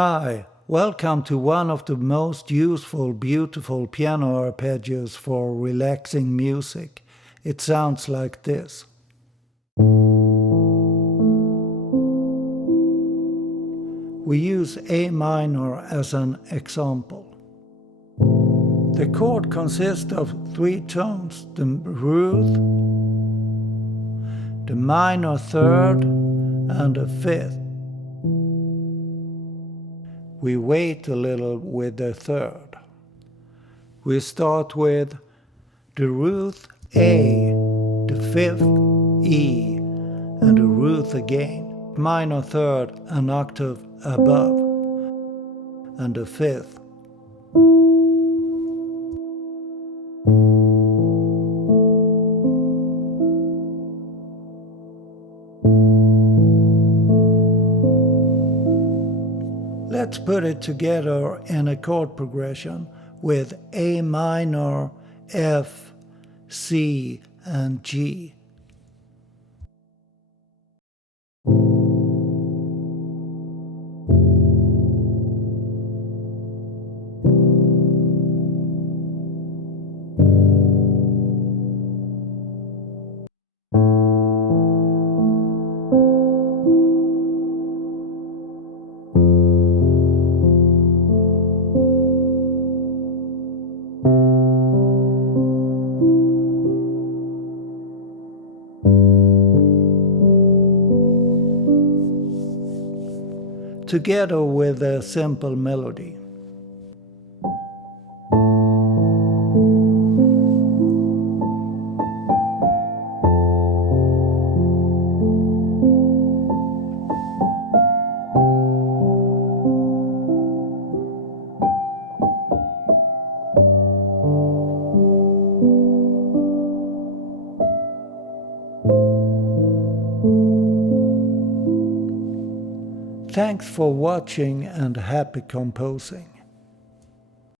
Hi, welcome to one of the most useful, beautiful piano arpeggios for relaxing music. It sounds like this. We use A minor as an example. The chord consists of three tones: the root, the minor third, and the fifth. We wait a little with the third. We start with the root A, the fifth E, and the root again. Minor third an octave above, and the fifth. Let's put it together in a chord progression with A minor, F, C, and G. Together with a simple melody. Thanks for watching and happy composing.